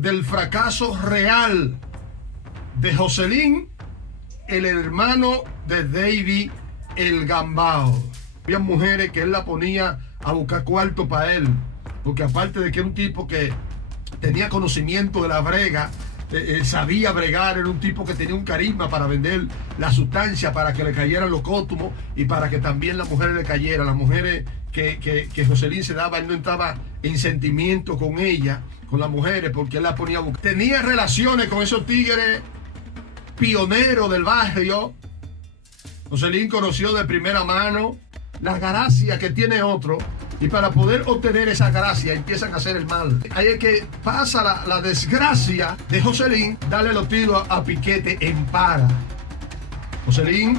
del fracaso real de Joselín, el hermano de David el Gambao. Había mujeres que él la ponía a buscar cuarto para él, porque aparte de que era un tipo que tenía conocimiento de la brega, sabía bregar, era un tipo que tenía un carisma para vender la sustancia, para que le cayeran los cótumos y para que también las mujeres le cayeran. Las mujeres que Joselín se daba, él no entraba en sentimiento con ella, con las mujeres, porque él la ponía a buscar. Tenía relaciones con esos tigres pioneros del barrio. Joselín conoció de primera mano la gracia que tiene otro, y para poder obtener esa gracia empiezan a hacer el mal. Ahí es que pasa la desgracia de Joselín, darle los tiros a Piquete en para. Joselín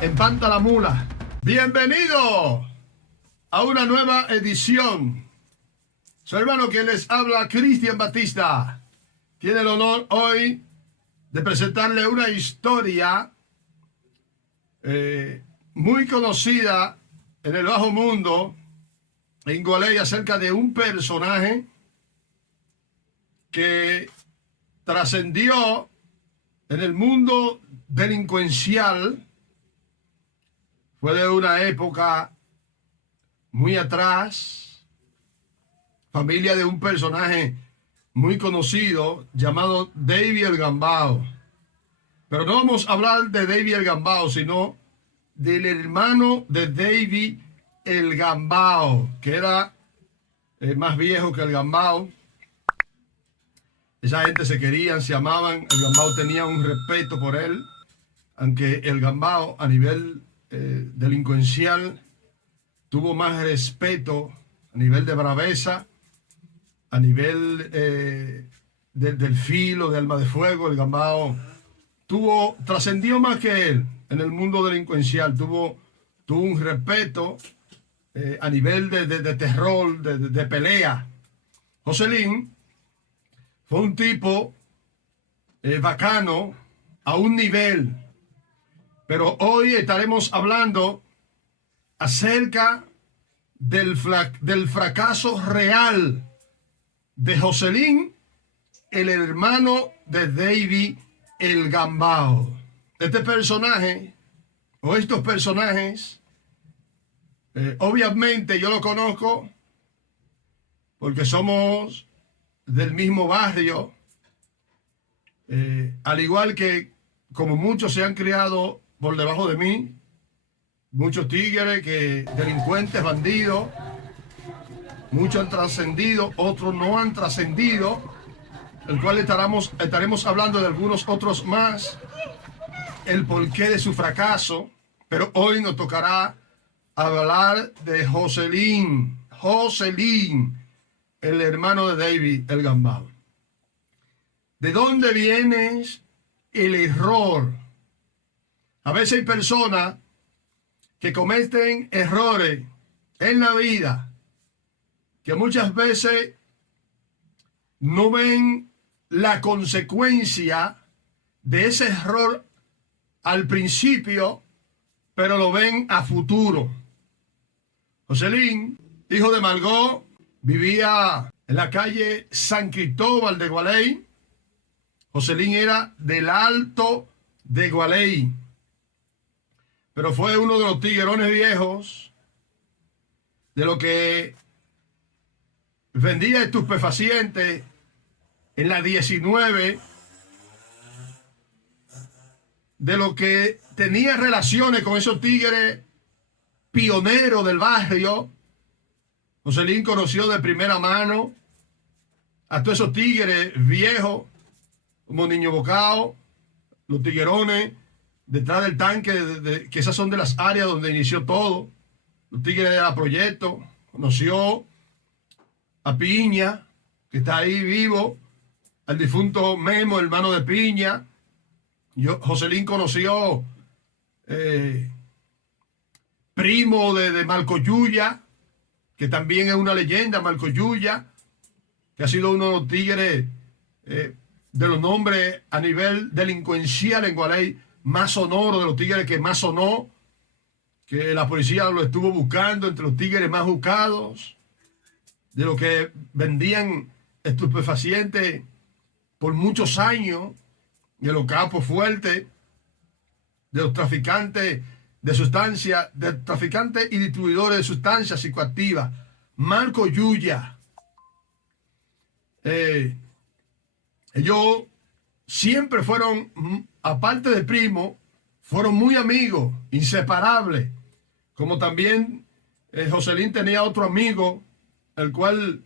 empanta la mula. Bienvenido a una nueva edición. Su hermano que les habla, Cristian Batista, tiene el honor hoy de presentarle una historia muy conocida en el bajo mundo, en Gualey, acerca de un personaje que trascendió en el mundo delincuencial. Fue de una época muy atrás, familia de un personaje muy conocido llamado David el Gambao. Pero no vamos a hablar de David el Gambao, sino del hermano de David el Gambao, que era más viejo que el Gambao. Esa gente se querían, se amaban. El Gambao tenía un respeto por él, aunque el Gambao a nivel delincuencial tuvo más respeto a nivel de braveza, a nivel del filo, de arma de fuego. El Gambao trascendió más que él en el mundo delincuencial, tuvo un respeto a nivel de terror, de pelea. Joselín fue un tipo bacano a un nivel, pero hoy estaremos hablando acerca del fracaso real de Joselín, el hermano de David el Gambao. Este personaje, o estos personajes, obviamente yo lo conozco porque somos del mismo barrio, al igual que como muchos se han criado por debajo de mí, muchos tigres, delincuentes, bandidos, muchos han trascendido, otros no han trascendido, el cual estaremos hablando de algunos otros más, el porqué de su fracaso. Pero hoy nos tocará hablar de Joselín, el hermano de David el Gambao. ¿De dónde viene el error? A veces hay personas que cometen errores en la vida que muchas veces no ven la consecuencia de ese error al principio, pero lo ven a futuro. Joselín, hijo de Margot, vivía en la calle San Cristóbal de Gualey. Joselín era del Alto de Gualey, pero fue uno de los tiguerones viejos, de lo que vendía estupefacientes en la 19, de lo que tenía relaciones con esos tigres pioneros del barrio. Joselín conoció de primera mano a todos esos tigres viejos, como Niño Bocao, los tiguerones detrás del tanque, que esas son de las áreas donde inició todo. Los tigres de la Proyecto. Conoció a Piña, que está ahí vivo, al difunto Memo, hermano de Piña. Joselín conoció primo de Marco Yuya, que también es una leyenda. Marco Yuya, que ha sido uno de los tigres de los nombres a nivel delincuencial en Gualey más sonoro, de los tigres que más sonó, que la policía lo estuvo buscando entre los tigres más buscados, de los que vendían estupefacientes por muchos años, de los capos fuertes, de los traficantes de sustancias, de traficantes y distribuidores de sustancias psicoactivas. Marco Yuya. Ellos siempre fueron, aparte de primo, fueron muy amigos, inseparables. Como también Joselín tenía otro amigo, el cual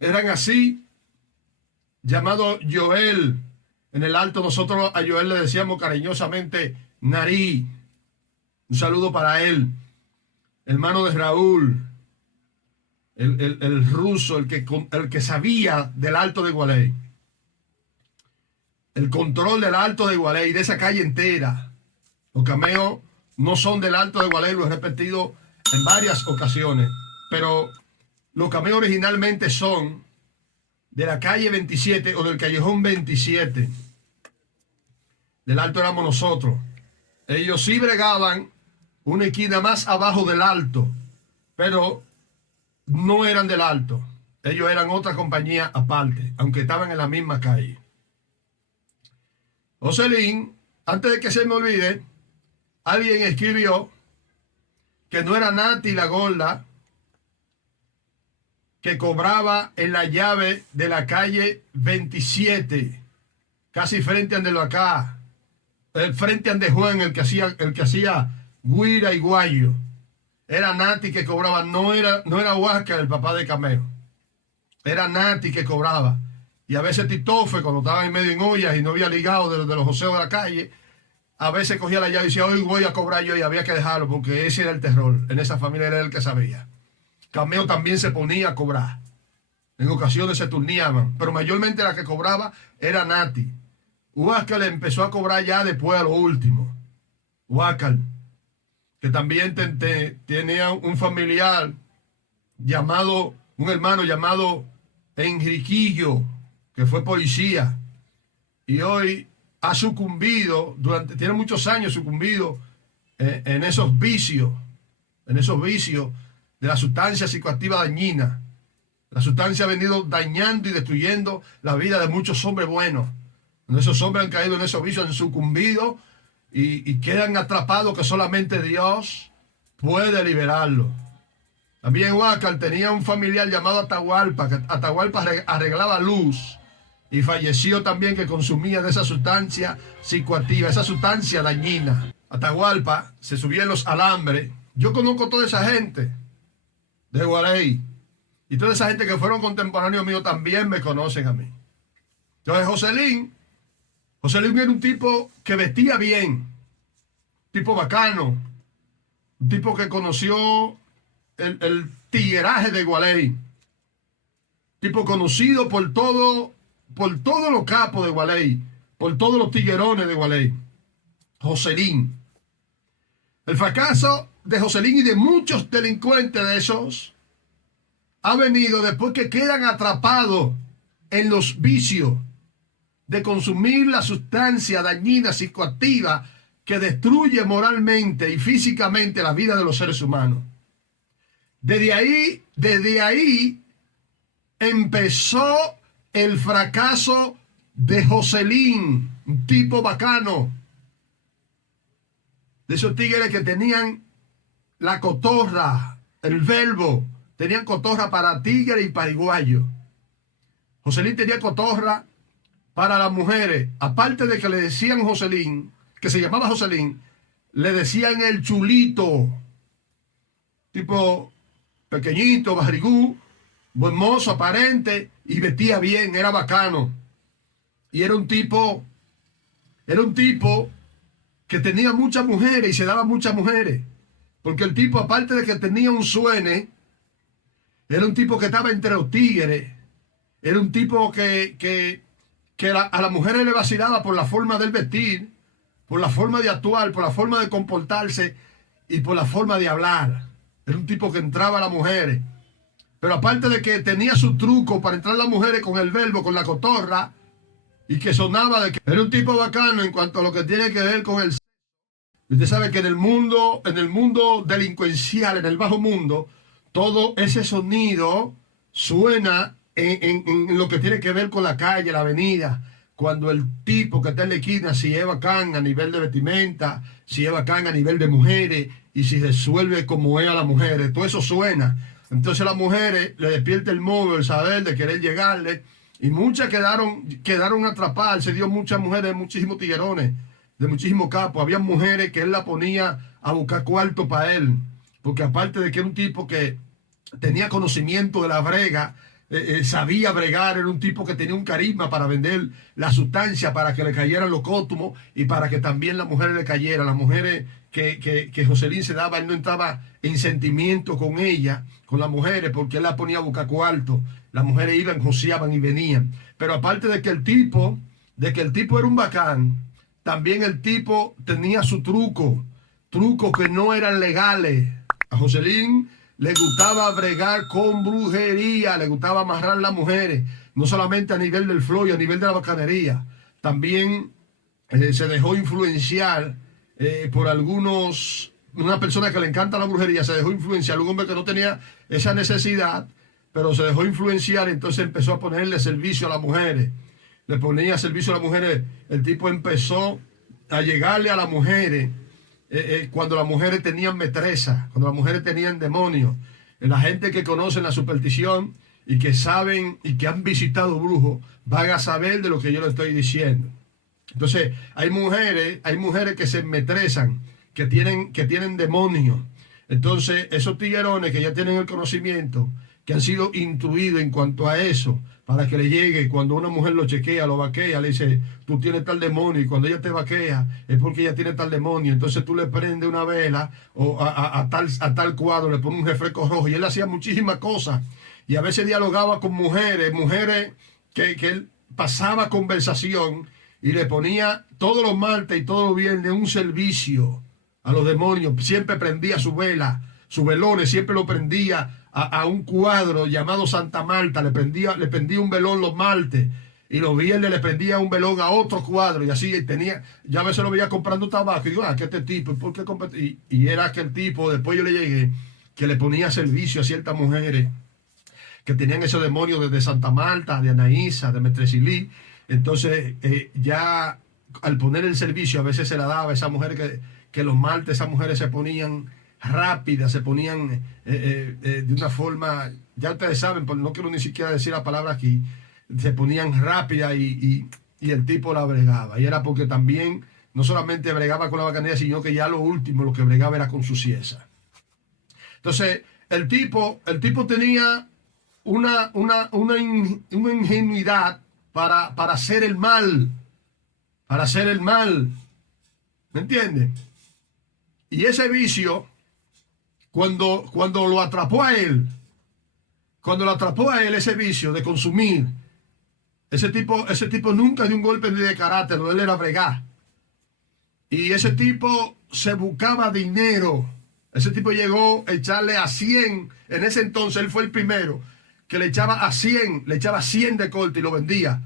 eran así, llamado Joel. En el Alto nosotros a Joel le decíamos cariñosamente Narí. Un saludo para él, hermano de Raúl, el ruso, el que sabía del Alto de Gualey. El control del Alto de Gualey, de esa calle entera. Los cameos no son del Alto de Gualey, lo he repetido en varias ocasiones, pero los cameos originalmente son de la calle 27 o del callejón 27. Del Alto éramos nosotros. Ellos sí bregaban una esquina más abajo del Alto, pero no eran del Alto. Ellos eran otra compañía aparte, aunque estaban en la misma calle. Joselín, antes de que se me olvide, alguien escribió que no era Nati la gorda que cobraba en la llave de la calle 27, casi frente a Andelo acá, frente a Ande Juan, el que hacía guira y guayo. Era Nati que cobraba, no era Huáscar, el papá de Cameo. Era Nati que cobraba. Y a veces Titofe, cuando estaba en medio en ollas y no había ligado de los joseos de la calle, a veces cogía la llave y decía, hoy voy a cobrar yo, y había que dejarlo porque ese era el terror. En esa familia era el que sabía. Cameo también se ponía a cobrar. En ocasiones se turneaban, pero mayormente la que cobraba era Nati. Huáscar le empezó a cobrar ya después a lo último. Huáscar, que también tenía un familiar llamado, un hermano llamado Enriquillo, que fue policía, y hoy ha sucumbido, tiene muchos años sucumbido en esos vicios de la sustancia psicoactiva dañina. La sustancia ha venido dañando y destruyendo la vida de muchos hombres buenos. Esos hombres han caído en esos vicios, han sucumbido y quedan atrapados, que solamente Dios puede liberarlos. También Huáscar tenía un familiar llamado Atahualpa, que Atahualpa arreglaba luz y falleció también, que consumía de esa sustancia psicoactiva, esa sustancia dañina. Atahualpa se subía en los alambres. Yo conozco toda esa gente de Gualey, y toda esa gente que fueron contemporáneos míos también me conocen a mí. Entonces Joselín era un tipo que vestía bien, tipo bacano, un tipo que conoció el tigueraje de Gualey, tipo conocido por todos los capos de Gualey, por todos los tiguerones de Gualey. Joselín. El fracaso de Joselín y de muchos delincuentes de esos ha venido después que quedan atrapados en los vicios de consumir la sustancia dañina psicoactiva que destruye moralmente y físicamente la vida de los seres humanos. Desde ahí empezó el fracaso de Joselín, un tipo bacano, de esos tigres que tenían la cotorra, el verbo, tenían cotorra para tigre y paraguayo. Joselín tenía cotorra para las mujeres, aparte de que le decían Joselín, que se llamaba Joselín, le decían el chulito, tipo pequeñito, barrigú, buen mozo, aparente, y vestía bien, era bacano. Y era un tipo que tenía muchas mujeres y se daba muchas mujeres. Porque el tipo, aparte de que tenía un suene, era un tipo que estaba entre los tigres. Era un tipo que a las mujeres le vacilaba por la forma del vestir, por la forma de actuar, por la forma de comportarse y por la forma de hablar. Era un tipo que entraba a las mujeres. Pero aparte de que tenía su truco para entrar a las mujeres con el verbo, con la cotorra, y que sonaba de que era un tipo bacano en cuanto a lo que tiene que ver con el sexo. Usted sabe que en el mundo delincuencial, en el bajo mundo, todo ese sonido suena en lo que tiene que ver con la calle, la avenida, cuando el tipo que está en la esquina, si es bacán a nivel de vestimenta, si es bacán a nivel de mujeres, y si resuelve como es a las mujeres, todo eso suena. Entonces las mujeres le despierta el modo, el saber de querer llegarle, y muchas quedaron atrapadas. Se dio muchas mujeres, muchísimos tiguerones, de muchísimos capos. Había mujeres que él la ponía a buscar cuarto para él, porque aparte de que era un tipo que tenía conocimiento de la brega, sabía bregar, era un tipo que tenía un carisma para vender la sustancia, para que le cayeran los cótumos y para que también las mujeres le cayeran. Las mujeres que Joselín se daba, él no entraba en sentimiento con ella, con las mujeres, porque él la ponía a buscar cuarto. Las mujeres iban, joseaban y venían. Pero aparte de que el tipo era un bacán, también el tipo tenía su trucos que no eran legales. A Joselín le gustaba bregar con brujería, le gustaba amarrar a las mujeres, no solamente a nivel del flow y a nivel de la bacanería. También se dejó influenciar por una persona que le encanta la brujería, se dejó influenciar, un hombre que no tenía esa necesidad, pero se dejó influenciar, entonces empezó a ponerle servicio a las mujeres. Le ponía servicio a las mujeres, el tipo empezó a llegarle a las mujeres. Cuando las mujeres tenían metresa, cuando las mujeres tenían demonios. La gente que conoce la superstición y que saben y que han visitado brujos van a saber de lo que yo les estoy diciendo. Entonces, hay mujeres que se metresan, que tienen demonios. Entonces, esos tiguerones que ya tienen el conocimiento, que han sido instruidos en cuanto a eso, para que le llegue, cuando una mujer lo chequea, lo vaquea, le dice, tú tienes tal demonio, y cuando ella te vaquea, es porque ella tiene tal demonio. Entonces tú le prendes una vela o a tal cuadro, le pones un refresco rojo, y él hacía muchísimas cosas, y a veces dialogaba con mujeres que él pasaba conversación, y le ponía todos los martes y todos los viernes un servicio a los demonios. Siempre prendía su vela, sus velones, siempre lo prendía a un cuadro llamado Santa Marta, le prendía un velón los martes, y los viernes le prendía un velón a otro cuadro, y así tenía. Ya a veces lo veía comprando tabaco, y digo, que este tipo, ¿por qué compra? Y era aquel tipo, después yo le llegué, que le ponía servicio a ciertas mujeres que tenían esos demonios desde Santa Marta, de Anaísa, de Metresilí. Entonces ya al poner el servicio a veces se la daba a esa mujer que los martes esas mujeres se ponían rápidas, se ponían de una forma, ya ustedes saben, no quiero ni siquiera decir la palabra aquí, se ponían rápidas y el tipo la bregaba. Y era porque también no solamente bregaba con la bacanería, sino que ya lo último, lo que bregaba era con su cieza. Entonces, el tipo tenía una ingenuidad para hacer el mal, ¿me entienden? Y ese vicio, cuando lo atrapó a él, ese vicio de consumir, ese tipo nunca dio un golpe ni de carácter, él era bregar. Y ese tipo se buscaba dinero. Ese tipo llegó a echarle a 100, en ese entonces él fue el primero, que le echaba 100 de corte y lo vendía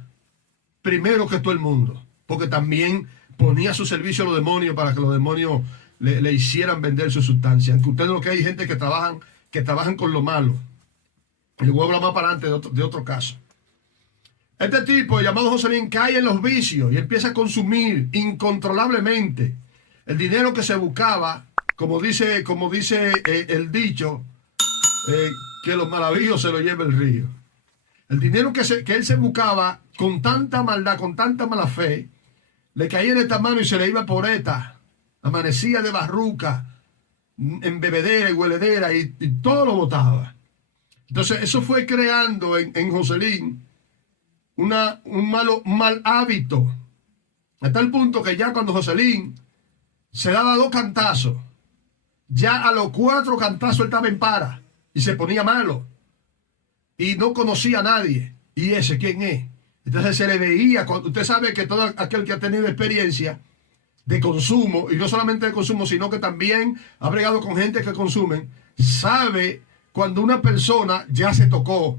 primero que todo el mundo, porque también ponía a su servicio a los demonios para que los demonios le hicieran vender su sustancia. Aunque ustedes lo que hay gente que trabajan con lo malo. Y voy a hablar más para adelante de otro caso. Este tipo llamado Joselín cae en los vicios y empieza a consumir incontrolablemente. El dinero que se buscaba, como dice el dicho, que los maravillos se lo lleva el río. El dinero que él se buscaba con tanta maldad, con tanta mala fe, le caía en esta mano y se le iba por esta. Amanecía de barruca, en bebedera y hueledera, y todo lo botaba. Entonces eso fue creando en Joselín un mal hábito, a tal punto que ya cuando Joselín se daba 2 cantazos, ya a los 4 cantazos él estaba en para y se ponía malo y no conocía a nadie. ¿Y ese quién es? Entonces se le veía. Usted sabe que todo aquel que ha tenido experiencia de consumo, y no solamente de consumo, sino que también ha bregado con gente que consumen, sabe cuando una persona ya se tocó,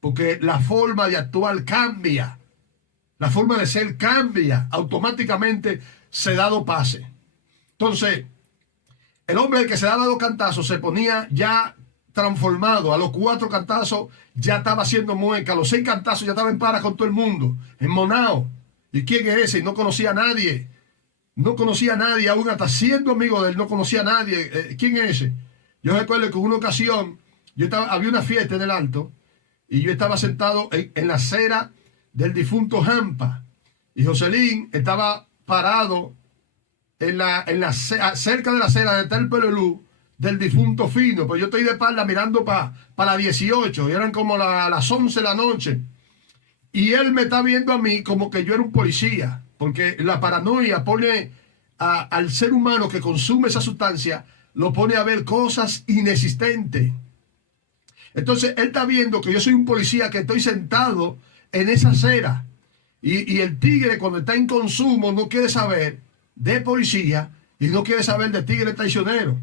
porque la forma de actuar cambia, la forma de ser cambia, automáticamente se da 2 pases. Entonces, el hombre que se daba 2 cantazos se ponía ya transformado. A los 4 cantazos ya estaba haciendo mueca. A los 6 cantazos ya estaba en para con todo el mundo, enmonado. ¿Y quién es ese? Y no conocía a nadie. No conocía a nadie, aún hasta siendo amigo de él, no conocía a nadie. ¿Quién es ese? Yo recuerdo que en una ocasión, había una fiesta en el Alto, y yo estaba sentado en la acera del difunto Jampa. Y Joselín estaba parado cerca de la acera de tal Pelelú del difunto Fino. Pues yo estoy de espalda mirando para la 18, y eran como las 11 de la noche. Y él me está viendo a mí como que yo era un policía, porque la paranoia pone al ser humano que consume esa sustancia, lo pone a ver cosas inexistentes. Entonces él está viendo que yo soy un policía, que estoy sentado en esa acera. Y el tigre, cuando está en consumo, no quiere saber de policía y no quiere saber de tigre traicionero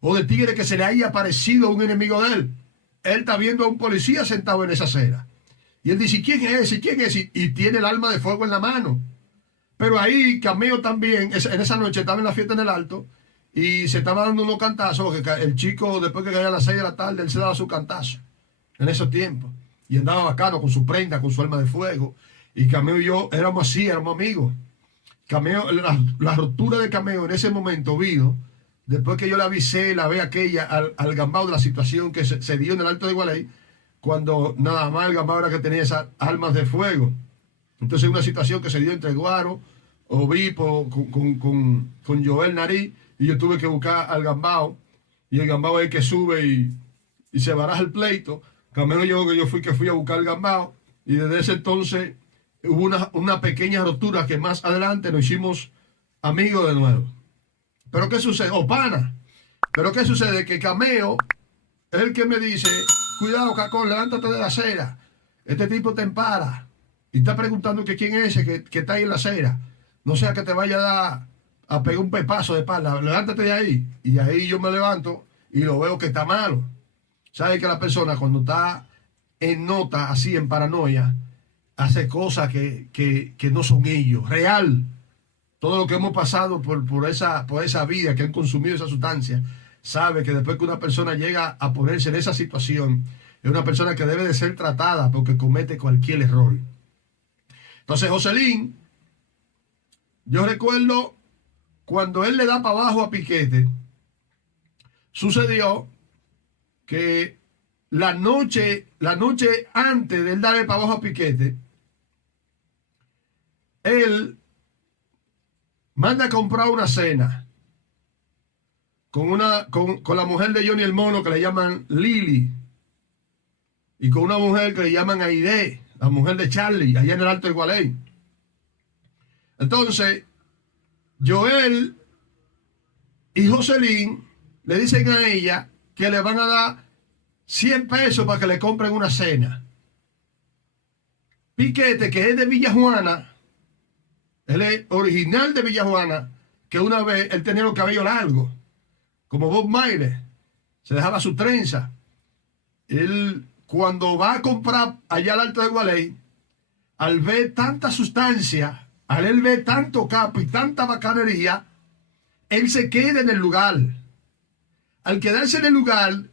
o de tigre que se le haya aparecido a un enemigo de él. Él está viendo a un policía sentado en esa acera. Y él dice, ¿quién es ese? ¿Quién es ese? Y tiene el arma de fuego en la mano. Pero ahí Cameo también, en esa noche estaba en la fiesta en el Alto y se estaba dando unos cantazos, porque el chico, después que caía a las 6 de la tarde, él se daba su cantazo en esos tiempos. Y andaba bacano con su prenda, con su arma de fuego. Y Cameo y yo éramos así, éramos amigos. Cameo, la ruptura de Cameo en ese momento vino después que yo le avisé, la ve aquella al Gambao de la situación que se dio en el Alto de Gualey, cuando nada más el Gambao era que tenía esas armas de fuego. Entonces una situación que se dio entre Guaro, Obispo, con Joel Nariz, y yo tuve que buscar al Gambao, y el Gambao es el que sube y se baraja el pleito. Cameo llegó que yo fui a buscar al Gambao, y desde ese entonces hubo una pequeña ruptura que más adelante nos hicimos amigos de nuevo. Pero ¿qué sucede? Pana. Pero ¿qué sucede? Que Cameo es el que me dice, cuidado, Cacón, levántate de la acera. Este tipo te empara. Y está preguntando que quién es ese que está ahí en la acera. No sea que te vaya a pegar un pepazo de espalda. Levántate de ahí. Y ahí yo me levanto y lo veo que está malo. ¿Sabe que la persona cuando está en nota, así en paranoia, hace cosas que no son ellos? Real. Todo lo que hemos pasado por esa vida, que han consumido esa sustancia, sabe que después que una persona llega a ponerse en esa situación, es una persona que debe de ser tratada porque comete cualquier error. Entonces Joselín, yo recuerdo cuando él le da para abajo a Piquete, sucedió que la noche antes de él darle para abajo a Piquete, él manda a comprar una cena con la mujer de Johnny el Mono, que le llaman Lili, y con una mujer que le llaman Aide, la mujer de Charlie, allá en el Alto de Gualey. Entonces Joel y Joselín le dicen a ella que le van a dar 100 pesos para que le compren una cena. Piquete, que es de Villajuana, él es original de Villajuana, que una vez él tenía los cabellos largos, como Bob Marley, se dejaba su trenza. Él, cuando va a comprar allá al Alto de Gualey, al ver tanta sustancia, al él ver tanto capo y tanta bacanería, él se queda en el lugar. Al quedarse en el lugar,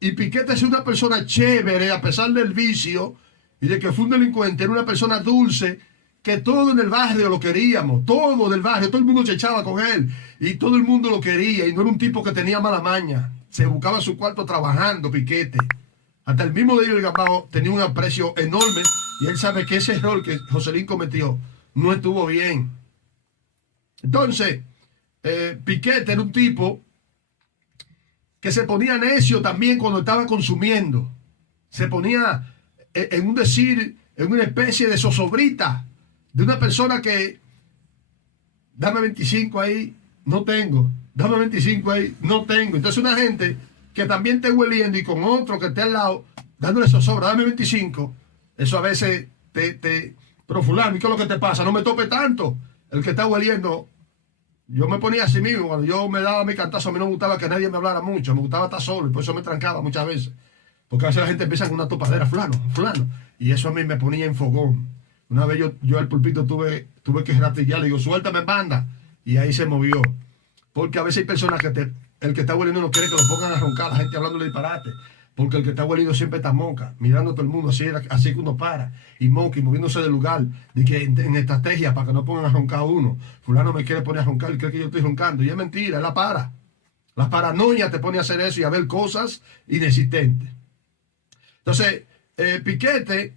y Piquete es una persona chévere, a pesar del vicio y de que fue un delincuente, era una persona dulce, que todo en el barrio lo queríamos, todo del barrio, todo el mundo se echaba con él, y todo el mundo lo quería, y no era un tipo que tenía mala maña, se buscaba su cuarto trabajando, Piquete. Hasta el mismo de ellos, el Gambao, tenía un aprecio enorme, y él sabe que ese error que Joselín cometió no estuvo bien. Entonces, Piquete era un tipo que se ponía necio también cuando estaba consumiendo, se ponía en un decir, en una especie de zozobrita, de una persona que, dame 25 ahí, no tengo, dame 25 ahí, no tengo. Entonces una gente que también esté hueliendo y con otro que esté al lado, dándole zozobra, dame 25, eso a veces pero fulano, ¿y qué es lo que te pasa? No me tope tanto. El que está hueliendo, yo me ponía así mismo, cuando yo me daba mi cantazo, a mí no me gustaba que nadie me hablara mucho, me gustaba estar solo, y por eso me trancaba muchas veces. Porque a veces la gente empieza con una topadera, fulano, y eso a mí me ponía en fogón. Una vez yo al pulpito tuve que ratillar, le digo, suéltame, banda, y ahí se movió. Porque a veces hay personas que te el que está hueliendo no quiere que lo pongan a roncar, la gente hablándole disparate. Porque el que está hueliendo siempre está monca, mirando a todo el mundo, así que uno para, y monca, y moviéndose del lugar, de que en estrategia para que no pongan a roncar a uno. Fulano me quiere poner a roncar, y cree que yo estoy roncando, y es mentira, él la para. La paranoia te pone a hacer eso y a ver cosas inexistentes. Entonces, Piquete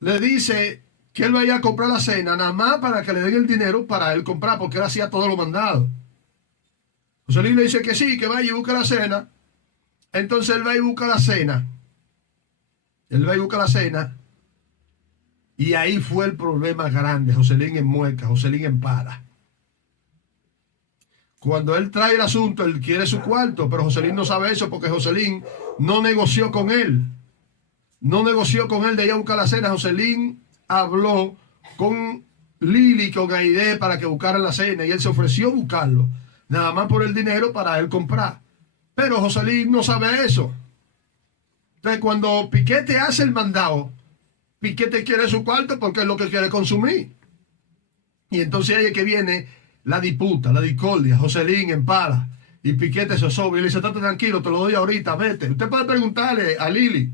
le dice que él vaya a comprar la cena, nada más para que le den el dinero para él comprar, porque él hacía todo lo mandado. Joselín le dice que sí, que vaya y busque la cena. Entonces él va y busca la cena. Él va y busca la cena. Y ahí fue el problema grande. Joselín en mueca, Joselín en para. Cuando él trae el asunto, él quiere su cuarto, pero Joselín no sabe eso porque Joselín no negoció con él. No negoció con él de ir a buscar la cena. Joselín habló con Lili, con Aide para que buscaran la cena y él se ofreció a buscarlo. Nada más por el dinero para él comprar. Pero Joselín no sabe eso. Entonces, cuando Piquete hace el mandado, Piquete quiere su cuarto porque es lo que quiere consumir. Y entonces ahí es que viene la disputa, la discordia. Joselín empala y Piquete se sobe y le dice: estate tranquilo, te lo doy ahorita, vete. Usted puede preguntarle a Lili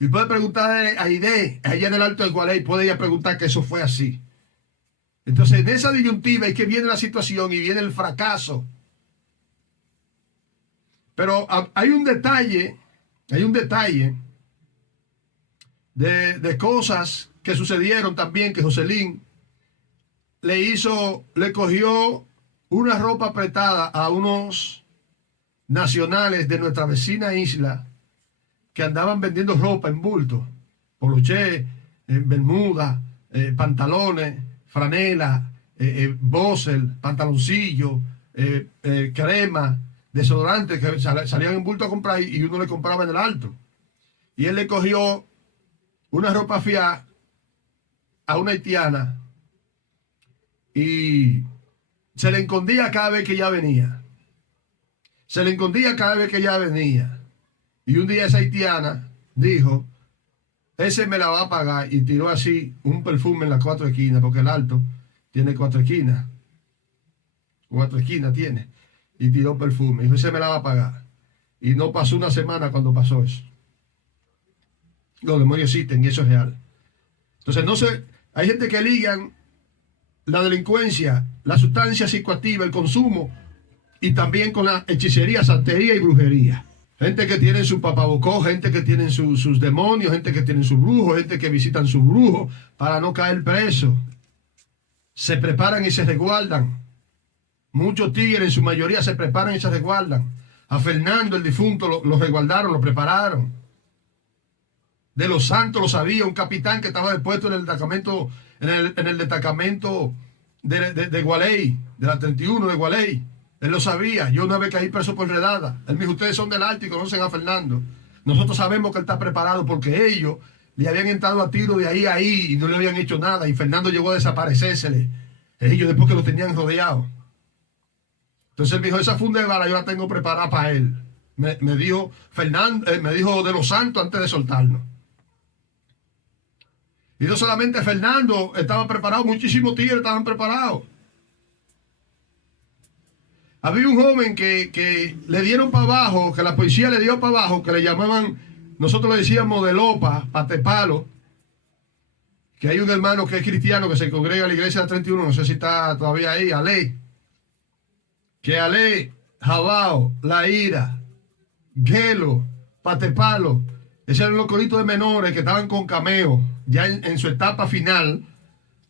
y puede preguntarle a Aide, allá en el Alto del Gualey, puede ella preguntar que eso fue así. Entonces, en esa disyuntiva es que viene la situación y viene el fracaso. Pero hay un detalle de cosas que sucedieron también, que Joselín le cogió una ropa apretada a unos nacionales de nuestra vecina isla que andaban vendiendo ropa en bulto, poloché, bermuda, pantalones, franela, boxer, pantaloncillo, crema, desodorantes que salían en bulto a comprar y uno le compraba en el Alto. Y él le cogió una ropa fiada a una haitiana y se le escondía cada vez que ella venía. Se le escondía cada vez que ella venía. Y un día esa haitiana dijo: ese me la va a pagar, y tiró así un perfume en las 4 esquinas, porque el Alto tiene 4 esquinas. 4 esquinas tiene. Y tiró perfume. Y dijo: ese me la va a pagar. Y no pasó una semana cuando pasó eso. Los demonios existen y eso es real. Entonces, no sé, hay gente que ligan la delincuencia, la sustancia psicoactiva, el consumo, y también con la hechicería, santería y brujería. Gente que tiene su papabocó, gente que tiene sus demonios, gente que tiene sus brujos, gente que visitan sus brujos para no caer preso. Se preparan y se resguardan. Muchos tigres, en su mayoría, se preparan y se resguardan. A Fernando, el difunto, lo resguardaron, lo prepararon. De los Santos lo sabía un capitán que estaba depuesto en el destacamento, en el destacamento de Gualey, de la 31 de Gualey. Él lo sabía. Yo una vez caí preso por redada. Él me dijo: ustedes son del Alto y conocen a Fernando. Nosotros sabemos que él está preparado porque ellos le habían entrado a tiro de ahí y no le habían hecho nada. Y Fernando llegó a desaparecérsele. Ellos después que lo tenían rodeado. Entonces él me dijo: esa funda de bala yo la tengo preparada para él. Me dijo Fernando, me dijo de los Santos antes de soltarnos. Y no solamente Fernando estaba preparado, muchísimos tigres estaban preparados. Había un joven que le dieron para abajo, que la policía le dio para abajo, que le llamaban, nosotros le decíamos de Lopa, Patepalo, que hay un hermano que es cristiano que se congrega a la iglesia de 31, no sé si está todavía ahí, Ale, que Ale, Jabao, La Ira, Gelo, Patepalo, esos eran los coritos de menores que estaban con Cameo, ya en su etapa final,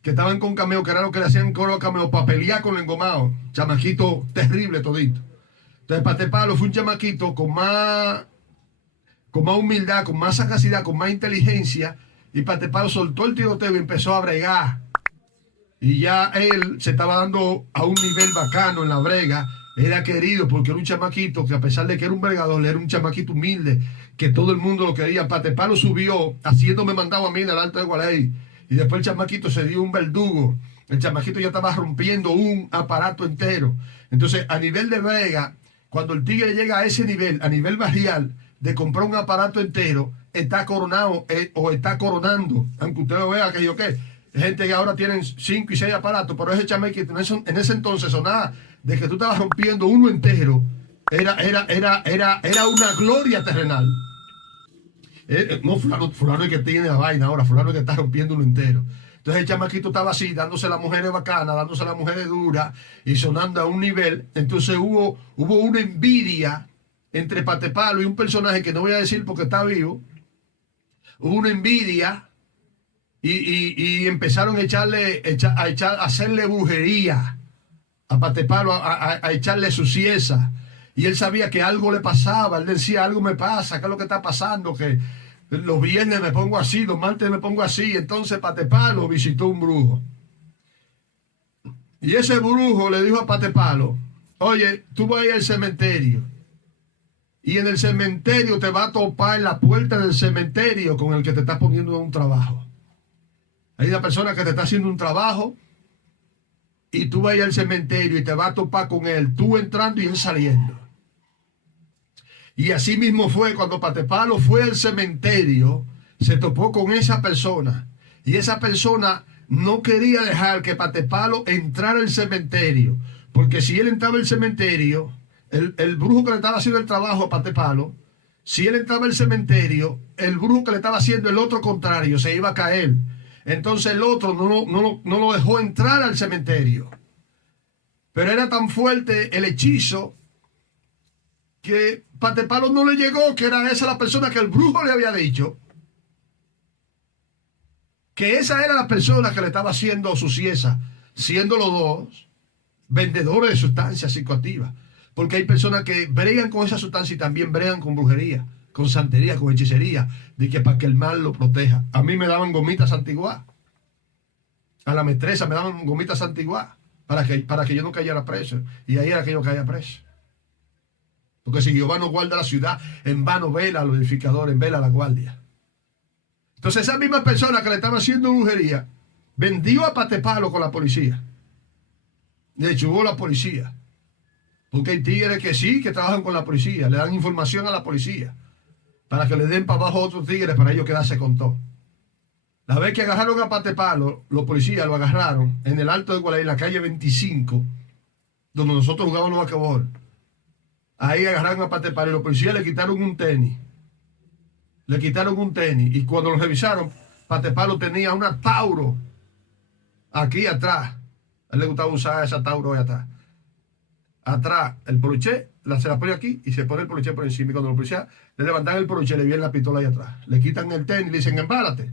que estaban con Cameo, que era lo que le hacían coro a Cameo para pelear con el engomado. Chamaquito terrible todito. Entonces Patepalo fue un chamaquito con más humildad, con más sagacidad, con más inteligencia, y Patepalo soltó el tiroteo y empezó a bregar. Y ya él se estaba dando a un nivel bacano en la brega. Era querido porque era un chamaquito que, a pesar de que era un bregador, era un chamaquito humilde, que todo el mundo lo quería. Patepalo subió haciéndome mandado a mí en el Alto de Gualey. Y después el chamaquito se dio un verdugo. El chamaquito ya estaba rompiendo un aparato entero. Entonces, a nivel de brega, cuando el tigre llega a ese nivel, a nivel barrial, de comprar un aparato entero, está coronado o está coronando. Aunque usted lo vea que yo qué. Gente que ahora tienen 5 y 6 aparatos, pero ese chamaquito en ese entonces sonaba de que tú estabas rompiendo uno entero era una gloria terrenal. No, fulano es que tiene la vaina ahora, fulano es que está rompiendo uno entero. Entonces el chamaquito estaba así, dándose a las mujeres bacanas, dándose a las mujeres duras y sonando a un nivel. Entonces hubo una envidia entre Patepalo y un personaje que no voy a decir porque está vivo. Hubo una envidia y empezaron a hacerle brujería a Patepalo, a echarle suciedad. Y él sabía que algo le pasaba. Él decía, algo me pasa, ¿qué es lo que está pasando? Que los viernes me pongo así, los martes me pongo así. Entonces Patepalo visitó un brujo. Y ese brujo le dijo a Patepalo, oye, tú vas a ir al cementerio. Y en el cementerio te va a topar en la puerta del cementerio con el que te está poniendo un trabajo. Hay una persona que te está haciendo un trabajo y tú vas a ir al cementerio y te vas a topar con él, tú entrando y él saliendo. Y así mismo fue cuando Patepalo fue al cementerio, se topó con esa persona. Y esa persona no quería dejar que Patepalo entrara al cementerio, porque si él entraba al cementerio, el brujo que le estaba haciendo el trabajo a Patepalo, si él entraba al cementerio, el brujo que le estaba haciendo el otro contrario se iba a caer. Entonces el otro no lo dejó entrar al cementerio. Pero era tan fuerte el hechizo que Patepalo no le llegó, que era esa la persona que el brujo le había dicho. Que esa era la persona que le estaba haciendo suciedad, siendo los dos vendedores de sustancias psicoactivas. Porque hay personas que bregan con esa sustancia y también bregan con brujería, con santería, con hechicería, de que para que el mal lo proteja. A mí me daban gomitas antiguas. A la maestra me daban gomitas antiguas para que yo no cayera preso. Y ahí era que yo caía preso. Porque si Jehová no guarda la ciudad, en vano vela a los edificadores, vela a la guardia. Entonces esa misma persona que le estaba haciendo brujería, vendió a Patepalo con la policía. Le chugó la policía. Porque hay tigres que sí, que trabajan con la policía, le dan información a la policía para que le den para abajo a otros tigres para ellos quedarse con todo. La vez que agarraron a Patepalo, los policías lo agarraron en el Alto de Gualaí, en la calle 25, donde nosotros jugábamos basquetbol. Ahí agarraron a Patepalo y los policías le quitaron un tenis. Le quitaron un tenis y cuando lo revisaron, Patepalo tenía una Tauro aquí atrás. A él le gustaba usar esa Tauro ahí atrás. Atrás el poloché, se la pone aquí y se pone el poloché por encima. Y cuando los policías le levantan el poloché, le viene la pistola ahí atrás. Le quitan el tenis y le dicen, embálate.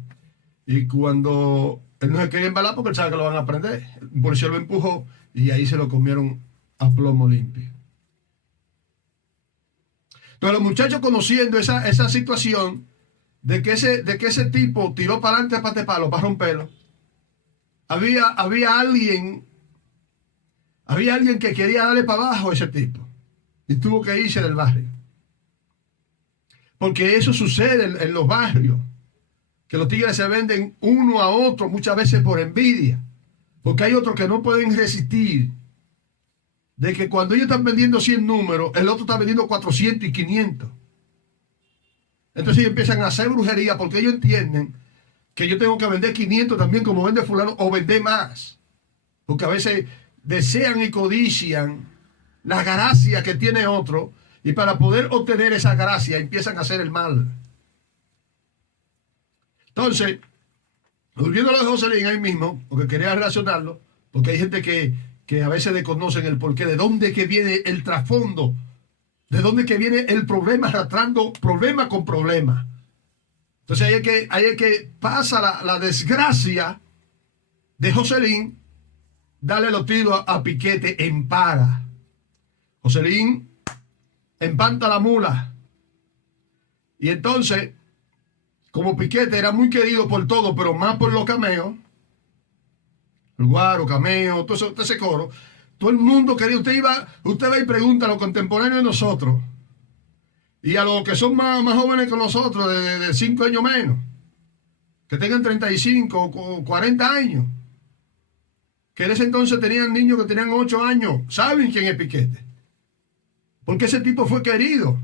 Y cuando él no se quería embalar porque él sabe que lo van a prender, un policía lo empujó y ahí se lo comieron a plomo limpio. Entonces los muchachos, conociendo esa situación de que ese tipo tiró para adelante a Patepalo para romperlo, había alguien que quería darle para abajo a ese tipo y tuvo que irse del barrio. Porque eso sucede en los barrios, que los tigres se venden uno a otro muchas veces por envidia, porque hay otros que no pueden resistir de que cuando ellos están vendiendo 100 números, el otro está vendiendo 400 y 500. Entonces ellos empiezan a hacer brujería porque ellos entienden que yo tengo que vender 500 también como vende fulano o vender más, porque a veces desean y codician la gracia que tiene otro y para poder obtener esa gracia empiezan a hacer el mal. Entonces, volviendo a lo de Joselín ahí mismo, porque quería relacionarlo, porque hay gente que a veces desconocen el porqué, de dónde que viene el trasfondo, de dónde que viene el problema, arrastrando problema con problema. Entonces ahí es que pasa la desgracia de Joselín, darle los tiros a Piquete en para. Joselín empanta la mula. Y entonces, como Piquete era muy querido por todo, pero más por los cameos, el guaro, cameo, todo ese coro, todo el mundo quería. Usted va y pregunta a los contemporáneos de nosotros y a los que son más jóvenes que nosotros, de 5 años menos, que tengan 35 o 40 años, que en ese entonces tenían niños que tenían 8 años, saben quién es Piquete, porque ese tipo fue querido.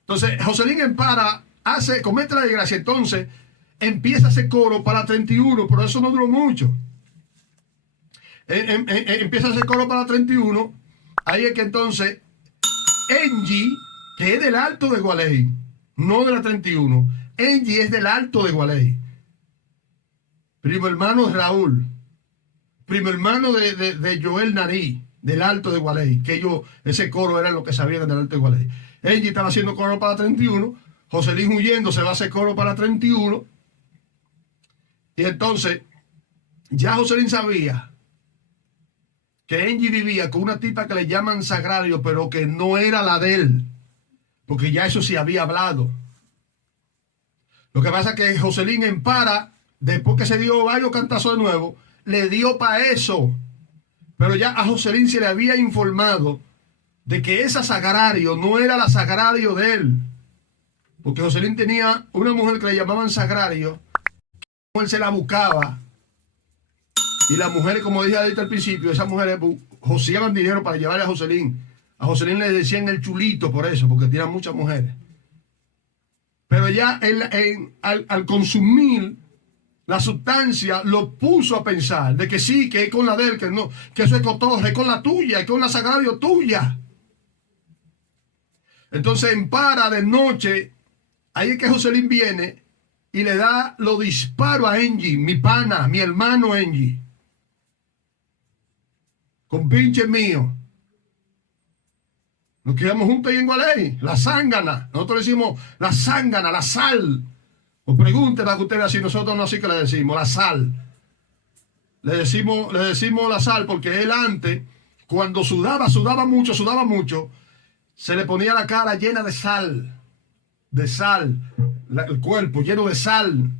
Entonces Joselín en para comete la desgracia, entonces empieza ese coro para 31, pero eso no duró mucho. Empieza ese coro para 31, ahí es que entonces Engie, que es del Alto de Gualey, no de la 31. Engie es del Alto de Gualey. Primo hermano de Raúl. Primo hermano de Joel Narí, del Alto de Gualey. Que ellos, ese coro era lo que sabían del Alto de Gualey. Engie estaba haciendo coro para la 31. Joselín huyendo se va a hacer coro para la 31. Y entonces, ya Joselín sabía que Engie vivía con una tipa que le llaman Sagrario, pero que no era la de él, porque ya eso sí había hablado. Lo que pasa es que Joselín en Para, después que se dio varios cantazos de nuevo, le dio para eso. Pero ya a Joselín se le había informado de que esa Sagrario no era la Sagrario de él, porque Joselín tenía una mujer que le llamaban Sagrario, él se la buscaba. Y las mujeres, como dije ahorita al principio, esas mujeres joseaban dinero para llevarle a Joselín. A Joselín le decían el chulito por eso, porque tenía muchas mujeres. Pero ya al consumir la sustancia, lo puso a pensar de que sí, que es con la de él, que no, que eso es cotorra, es con la tuya, es con la Sagrario tuya. Entonces en Para de noche, ahí es que Joselín viene y le da los disparos a Engie, mi pana, mi hermano Engie. Con pinche mío. Nos quedamos juntos ahí en Gualey. La zángana. Nosotros le decimos la zángana, la sal. O pregúntenle a ustedes así. Nosotros no así que le decimos, la sal. Le decimos la sal porque él antes, cuando sudaba mucho, se le ponía la cara llena de sal. De sal. El cuerpo lleno de sal.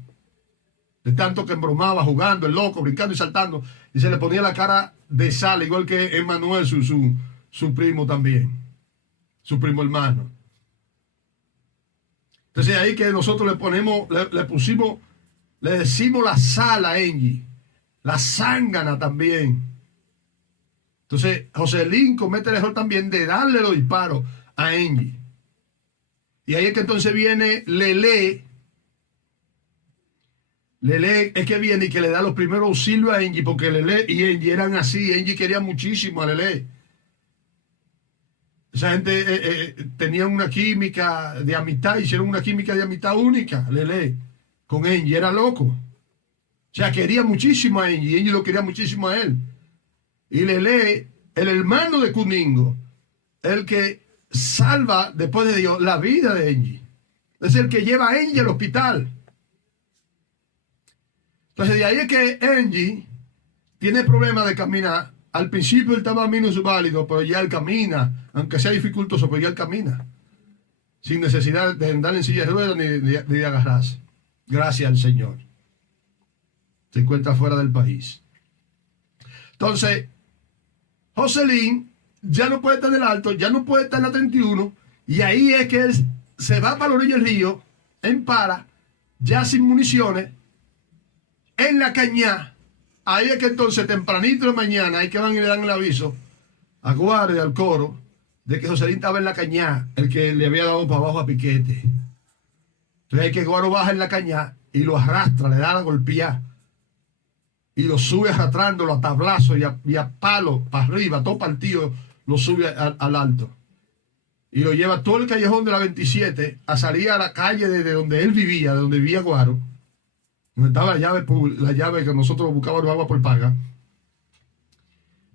De tanto que embromaba, jugando, el loco, brincando y saltando. Y se le ponía la cara de sal, igual que Emmanuel, su primo también. Su primo hermano. Entonces ahí que nosotros le ponemos, le decimos la sal a Engie. La zángana también. Entonces Joselín comete el error también de darle los disparos a Engie. Y ahí es que entonces viene Lele. Lele es que viene y que le da los primeros auxilios a Engie, porque Lele y Engie eran así. Engie quería muchísimo a Lele. Esa gente tenía una química de amistad, hicieron una química de amistad única, Lele, con Engie, era loco. O sea, quería muchísimo a Engie, Engie lo quería muchísimo a él. Y Lele, el hermano de Cuningo, el que salva, después de Dios, la vida de Engie. Es el que lleva a Engie al hospital. Entonces de ahí es que Engie tiene problemas de caminar. Al principio él estaba minusválido, pero ya él camina, aunque sea dificultoso, pero ya él camina, sin necesidad de andar en silla de ruedas ni de agarrarse. Gracias al Señor. Se encuentra fuera del país. Entonces, Joselín ya no puede estar en el Alto, ya no puede estar en la 31, y ahí es que él se va para la orilla del río, en Para, ya sin municiones, en la cañá. Ahí es que entonces tempranito de mañana hay que van y le dan el aviso a Guardia, al coro, de que Joselín estaba en la cañá, el que le había dado para abajo a Piquete. Entonces hay que Guaro baja en la cañá y lo arrastra, le da la golpeada y lo sube arrastrándolo a tablazo y a palo para arriba, todo partido lo sube al alto y lo lleva todo el callejón de la 27 a salir a la calle de donde él vivía, de donde vivía Guaro, donde estaba la llave que nosotros buscábamos agua por paga.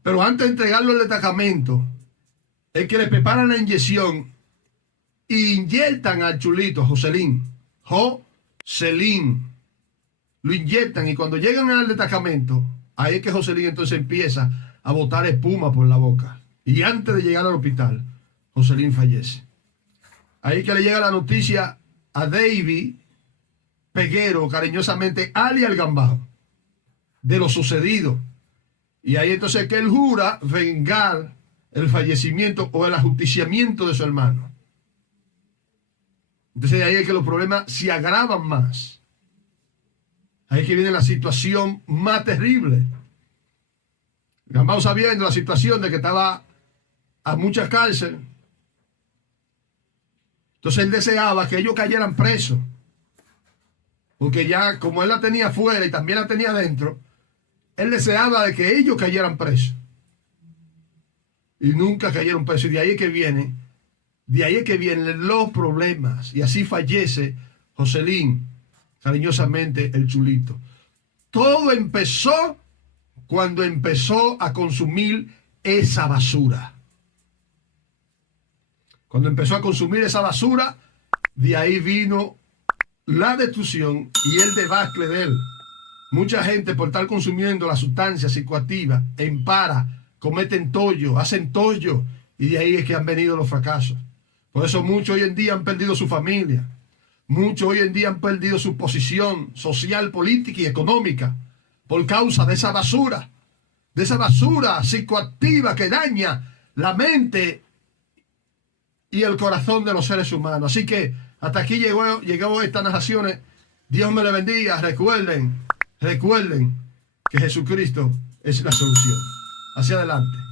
Pero antes de entregarlo al destacamento, es que le preparan la inyección y inyectan al chulito, Joselín. Lo inyectan y cuando llegan al destacamento, ahí es que Joselín entonces empieza a botar espuma por la boca. Y antes de llegar al hospital, Joselín fallece. Ahí es que le llega la noticia a David Peguero, cariñosamente alias el Gambao, de lo sucedido. Y ahí entonces que él jura vengar el fallecimiento o el ajusticiamiento de su hermano. Entonces de ahí es que los problemas se agravan más. Ahí es que viene la situación más terrible. Gambao sabiendo la situación de que estaba a muchas cárceles. Entonces él deseaba que ellos cayeran presos. Porque ya como él la tenía afuera y también la tenía adentro, él deseaba de que ellos cayeran presos. Y nunca cayeron presos. Y de ahí es que viene De ahí es que vienen los problemas. Y así fallece Joselín, cariñosamente el Chulito. Todo empezó cuando empezó a consumir esa basura. Cuando empezó a consumir esa basura, de ahí vino la destrucción y el debacle de él. Mucha gente, por estar consumiendo la sustancia psicoactiva, en para, cometen tollo, hacen tollo, y de ahí es que han venido los fracasos. Por eso muchos hoy en día han perdido su familia. Muchos hoy en día han perdido su posición social, política y económica por causa de esa basura psicoactiva que daña la mente y el corazón de los seres humanos. Así que hasta aquí llegó estas narraciones. Dios me le bendiga. Recuerden que Jesucristo es la solución. Hacia adelante.